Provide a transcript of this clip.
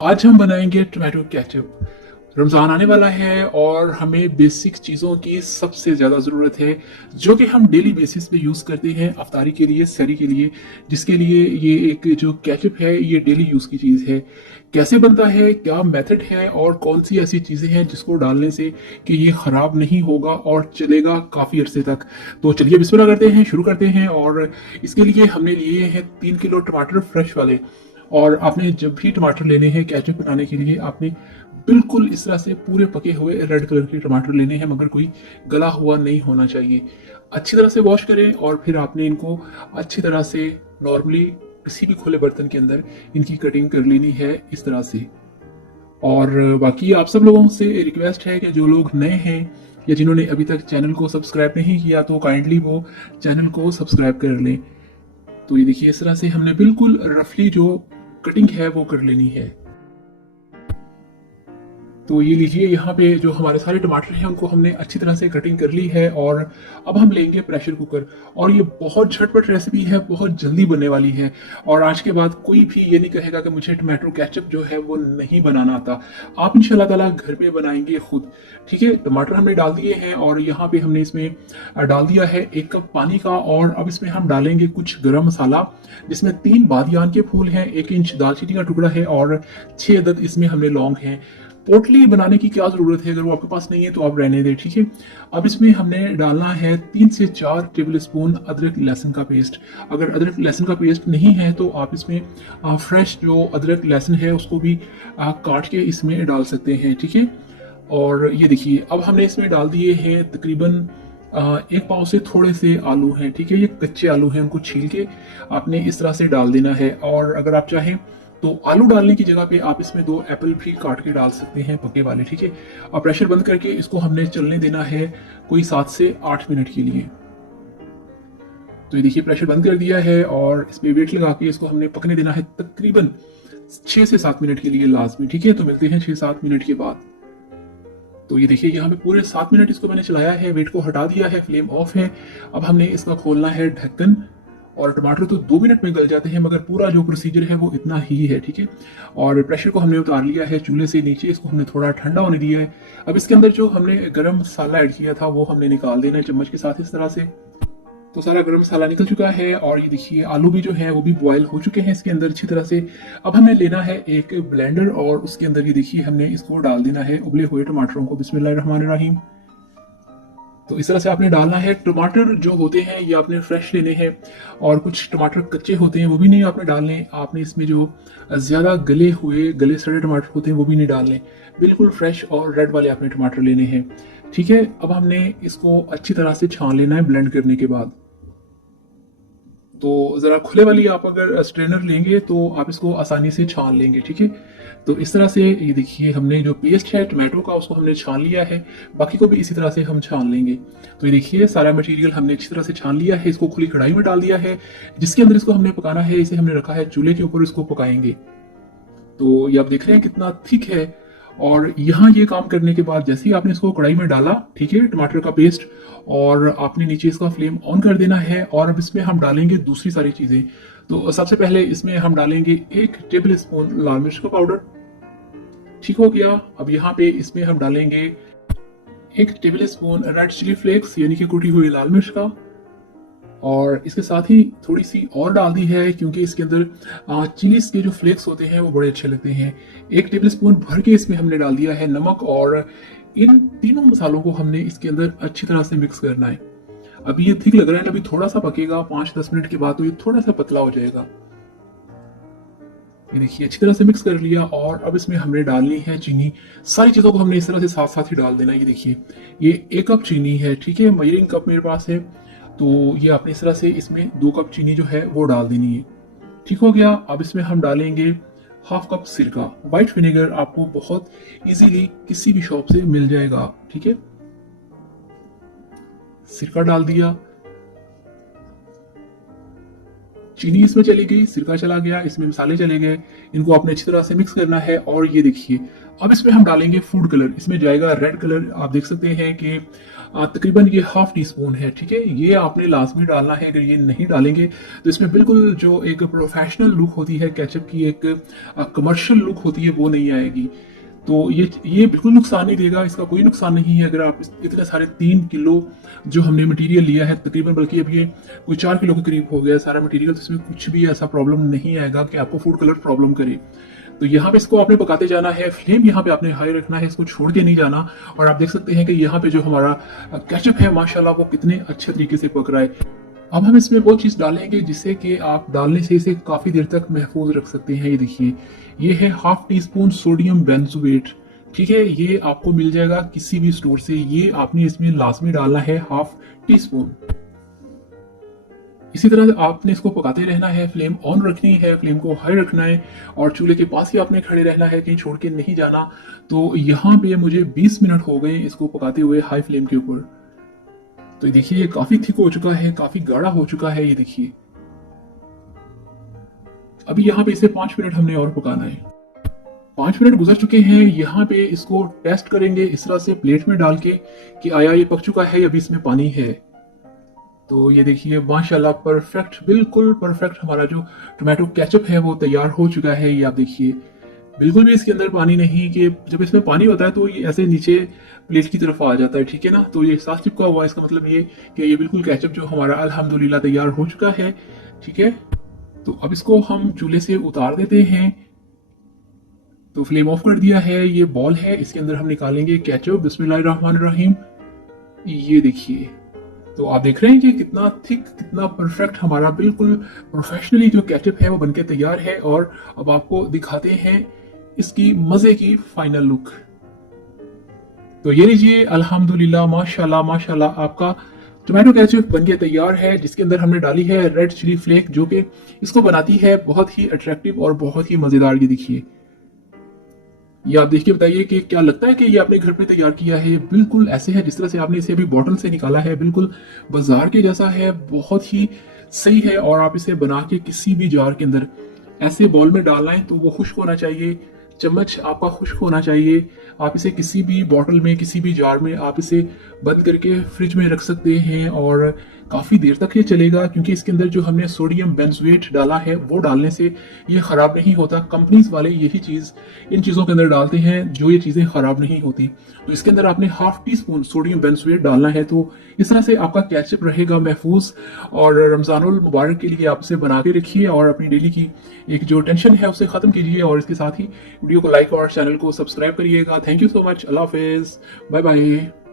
आज हम बनाएंगे टोमेटो केचप। रमज़ान आने वाला है और हमें बेसिक चीज़ों की सबसे ज़्यादा ज़रूरत है जो कि हम डेली बेसिस पे यूज़ करते हैं अफ्तारी के लिए, सहरी के लिए, जिसके लिए ये एक जो केचप है ये डेली यूज़ की चीज़ है। कैसे बनता है, क्या मेथड है और कौन सी ऐसी चीज़ें हैं जिसको डालने से कि ये ख़राब नहीं होगा और चलेगा काफ़ी अरसे तक। तो चलिए बिस्मिल्लाह करते हैं, शुरू करते हैं। और इसके लिए हमने लिए हैं 3 किलो टमाटर फ्रेश वाले। और आपने जब भी टमाटर लेने हैं केचप बनाने के लिए, आपने बिल्कुल इस तरह से पूरे पके हुए रेड कलर के टमाटर लेने हैं, मगर कोई गला हुआ नहीं होना चाहिए। अच्छी तरह से वॉश करें और फिर आपने इनको अच्छी तरह से नॉर्मली किसी भी खुले बर्तन के अंदर इनकी कटिंग कर लेनी है इस तरह से। और बाकी आप सब लोगों से रिक्वेस्ट है कि जो लोग नए हैं या जिन्होंने अभी तक चैनल को सब्सक्राइब नहीं किया तो काइंडली वो चैनल को सब्सक्राइब कर लें। तो ये देखिए इस तरह से हमने बिल्कुल रफली जो कटिंग है वो कर लेनी है। तो ये लीजिए, यहाँ पे जो हमारे सारे टमाटर हैं उनको हमने अच्छी तरह से कटिंग कर ली है। और अब हम लेंगे प्रेशर कुकर। और ये बहुत झटपट रेसिपी है, बहुत जल्दी बनने वाली है। और आज के बाद कोई भी ये नहीं कहेगा कि मुझे टमाटो केचप जो है वो नहीं बनाना आता। आप इंशाल्लाह ताला घर पे बनाएंगे खुद। ठीक है, टमाटर हमने डाल दिए हैं और यहाँ पे हमने इसमें डाल दिया है 1 कप पानी का। और अब इसमें हम डालेंगे कुछ गरम मसाला, जिसमें 3 बादियान के फूल हैं, 1 इंच दालचीनी का टुकड़ा है और 6 अदद इसमें हमने लौंग हैं। पोटली बनाने की क्या जरूरत है, अगर वो आपके पास नहीं है तो आप रहने दें। ठीक है, अब इसमें हमने डालना है 3 से 4 टेबल स्पून अदरक लहसुन का पेस्ट। अगर अदरक लहसुन का पेस्ट नहीं है तो आप इसमें फ्रेश जो अदरक लहसुन है उसको भी काट के इसमें डाल सकते हैं। ठीक है, और ये देखिए अब हमने इसमें डाल दिए हैं तकरीबन 1 पाव से थोड़े से आलू हैं। ठीक है, ये कच्चे आलू हैं, उनको छील के आपने इस तरह से डाल देना है। और अगर आप चाहें तो आलू डालने की जगह पे आप इसमें 2 एप्पल भी काट के डाल सकते हैं, पके वाले। ठीक है, और प्रेशर बंद करके इसको हमने चलने देना है कोई 7 से 8 मिनट के लिए। तो ये देखिए प्रेशर बंद कर दिया है और इस पे वेट लगा के इसको हमने पकने देना है तकरीबन 6 से 7 मिनट के लिए लाजमी। ठीक है, तो मिलते हैं 6-7 मिनट के बाद। तो ये देखिए यहाँ पे पूरे 7 मिनट इसको मैंने चलाया है, वेट को हटा दिया है, फ्लेम ऑफ है। अब हमने इसका खोलना है ढक्कन। और टमाटर तो 2 मिनट में गल जाते हैं, मगर पूरा जो प्रोसीजर है वो इतना ही है। ठीक है, और प्रेशर को हमने उतार लिया है चूल्हे से नीचे, इसको हमने थोड़ा ठंडा होने दिया है। अब इसके अंदर जो हमने गरम मसाला ऐड किया था वो हमने निकाल देना है चम्मच के साथ इस तरह से। तो सारा गरम मसाला निकल चुका है और ये देखिए आलू भी जो है वो भी बॉयल हो चुके हैं इसके अंदर अच्छी तरह से। अब हमने लेना है एक ब्लेंडर और उसके अंदर ये देखिए हमने इसको डाल देना है उबले हुए टमाटरों को। बिस्मिल्लाहिर्रहमानिर्रहीम। तो इस तरह से आपने डालना है। टमाटर जो होते हैं ये आपने फ्रेश लेने हैं, और कुछ टमाटर कच्चे होते हैं वो भी नहीं आपने डालने। आपने इसमें जो ज़्यादा गले हुए गले सड़े टमाटर होते हैं वो भी नहीं डालने, बिल्कुल फ्रेश और रेड वाले आपने टमाटर लेने हैं। ठीक है, अब हमने इसको अच्छी तरह से छान लेना है ब्लेंड करने के बाद। तो ज़रा खुले वाली आप अगर स्ट्रेनर लेंगे तो आप इसको आसानी से छान लेंगे। ठीक है, तो इस तरह से ये देखिए हमने जो पेस्ट है टमाटो का उसको हमने छान लिया है, बाकी को भी इसी तरह से हम छान लेंगे। तो ये देखिए सारा मटेरियल हमने अच्छी तरह से छान लिया है, इसको खुली कढ़ाई में डाल दिया है जिसके अंदर इसको हमने पकाना है। इसे हमने रखा है चूल्हे के ऊपर, इसको पकाएंगे। तो ये आप देख रहे हैं कितना थिक है। और यहाँ ये काम करने के बाद जैसे ही आपने इसको कढ़ाई में डाला, ठीक है, टमाटर का पेस्ट, और आपने नीचे इसका फ्लेम ऑन कर देना है। और अब इसमें हम डालेंगे दूसरी सारी चीजें। तो सबसे पहले इसमें हम डालेंगे 1 टेबल स्पून लाल मिर्च का पाउडर। ठीक हो गया। अब यहाँ पे इसमें हम डालेंगे 1 tablespoon red chilli flakes यानी कि कुटी हुई लाल मिर्च का। और इसके साथ ही थोड़ी सी और डाल दी है क्योंकि इसके अंदर चिलीज के जो फ्लेक्स होते हैं वो बड़े अच्छे लगते हैं। 1 टेबल स्पून भर के इसमें हमने डाल दिया है नमक। और इन तीनों मसालों को हमने इसके अंदर अच्छी तरह से मिक्स करना है। अभी ये थिक लग रहा है, अभी थोड़ा सा पकेगा 5-10 मिनट के बाद तो ये थोड़ा सा पतला हो जाएगा। ये देखिए अच्छी तरह से मिक्स कर लिया। और अब इसमें हमने डालनी है चीनी। सारी चीजों को हमने इस तरह से साथ साथ ही डाल देना। ये देखिए ये 1 कप चीनी है। ठीक है, मेजरिंग कप मेरे पास है, तो ये आपने इस तरह से इसमें 2 कप चीनी जो है वो डाल देनी है। ठीक हो गया। अब इसमें हम डालेंगे 1/2 कप सिरका। व्हाइट विनेगर आपको बहुत इजीली किसी भी शॉप से मिल जाएगा। ठीक है, सिरका डाल दिया। चीनी इसमें चली गई, सिरका चला गया, इसमें मसाले चले गए। इनको आपने अच्छी तरह से मिक्स करना है। और ये देखिए अब इसमें हम डालेंगे फूड कलर। इसमें जाएगा रेड कलर। आप देख सकते हैं कि तकरीबन ये ½ टीस्पून है। ठीक है, ये आपने लाजमी डालना है। अगर ये नहीं डालेंगे तो इसमें बिल्कुल जो एक प्रोफेशनल लुक होती है केचप की, एक कमर्शियल लुक होती है, वो नहीं आएगी। तो ये बिल्कुल नुकसान नहीं देगा, इसका कोई नुकसान नहीं है। अगर आप इतने सारे 3 किलो जो हमने मटेरियल लिया है तकरीबन, बल्कि अब ये कोई 4 किलो के करीब हो गया सारा मटेरियल, तो इसमें कुछ भी ऐसा प्रॉब्लम नहीं आएगा कि आपको फूड कलर प्रॉब्लम करे। तो यहाँ पे इसको आपने पकाते जाना है। फ्लेम यहाँ पे आपने हाई रखना है, इसको छोड़ के नहीं जाना। और आप देख सकते हैं कि यहाँ पे जो हमारा केचप है माशाल्लाह वो कितने अच्छे तरीके से पक रहा है। अब हम इसमें वो चीज़ डालेंगे जिससे कि आप डालने से इसे काफ़ी देर तक महफूज रख सकते हैं। ये देखिए, ये है ½ टीस्पून सोडियम बेंजोएट। ठीक है, ये आपको मिल जाएगा किसी भी स्टोर से। ये आपने इसमें लाजमी डालना है ½ टीस्पून। इसी तरह आपने इसको पकाते रहना है। फ्लेम ऑन रखनी है, फ्लेम को हाई रखना है और चूल्हे के पास ही आपने खड़े रहना है, कहीं छोड़ के नहीं जाना। तो यहाँ पे मुझे 20 मिनट हो गए इसको पकाते हुए हाई फ्लेम के ऊपर। तो ये देखिए, ये काफी थिक हो चुका है, काफी गाढ़ा हो चुका है। ये देखिए, अभी यहाँ पे इसे 5 मिनट हमने और पकाना है। 5 मिनट गुजर चुके हैं। यहाँ पे इसको टेस्ट करेंगे इस तरह से प्लेट में डाल के कि आया ये पक चुका है, अभी इसमें पानी है। तो ये देखिए माशाल्लाह परफेक्ट, बिल्कुल परफेक्ट हमारा जो टोमेटो केचप है वो तैयार हो चुका है। ये आप देखिए, बिल्कुल भी इसके अंदर पानी नहीं, कि जब इसमें पानी होता है तो ये ऐसे नीचे प्लेट की तरफ आ जाता है। ठीक है ना, तो ये साथ चिपका हुआ, इसका मतलब ये कि ये बिल्कुल केचप जो हमारा अल्हम्दुलिल्लाह तैयार हो चुका है। ठीक है, तो अब इसको हम चूल्हे से उतार देते हैं। तो फ्लेम ऑफ कर दिया है। ये बॉल है, इसके अंदर हम निकालेंगे केचप। बिस्मिल्लाहिर्रहमानिर्रहीम। ये देखिए, तो आप देख रहे हैं कि कितना थिक, कितना परफेक्ट हमारा बिल्कुल प्रोफेशनली जो केचप है वो बनके तैयार है। और अब आपको दिखाते हैं इसकी मजे की फाइनल लुक। तो ये लीजिए, अल्हम्दुलिल्लाह माशाल्लाह माशाल्लाह, आपका टोमेटो केचप बनके तैयार है, जिसके अंदर हमने डाली है रेड चिली फ्लेक, जो कि इसको बनाती है बहुत ही अट्रैक्टिव और बहुत ही मजेदार। ये देखिए, ये आप देख के बताइए कि क्या लगता है कि ये आपने घर पे तैयार किया है। ये बिल्कुल ऐसे है जिस तरह से आपने इसे अभी बॉटल से निकाला है, बिल्कुल बाजार के जैसा है, बहुत ही सही है। और आप इसे बना के किसी भी जार के अंदर ऐसे बॉल में डालना है तो वो खुश्क होना चाहिए, चम्मच आपका खुश्क होना चाहिए। आप इसे किसी भी बॉटल में, किसी भी जार में आप इसे बंद करके फ्रिज में रख सकते हैं और काफ़ी देर तक ये चलेगा, क्योंकि इसके अंदर जो हमने सोडियम बेंजोएट डाला है वो डालने से ये ख़राब नहीं होता। कंपनीज वाले यही चीज़ इन चीज़ों के अंदर डालते हैं जो ये चीज़ें ख़राब नहीं होती। तो इसके अंदर आपने ½ टीस्पून सोडियम बेंजोएट डालना है। तो इस तरह से आपका केचप रहेगा महफूज। और रमज़ानुल मुबारक के लिए आप इसे बना के रखिए और अपनी डेली की एक जो टेंशन है उसे ख़त्म कीजिए। और इसके साथ ही वीडियो को लाइक और चैनल को सब्सक्राइब करिएगा। Thank you so much. Allah हाफिज़, बाय बाय।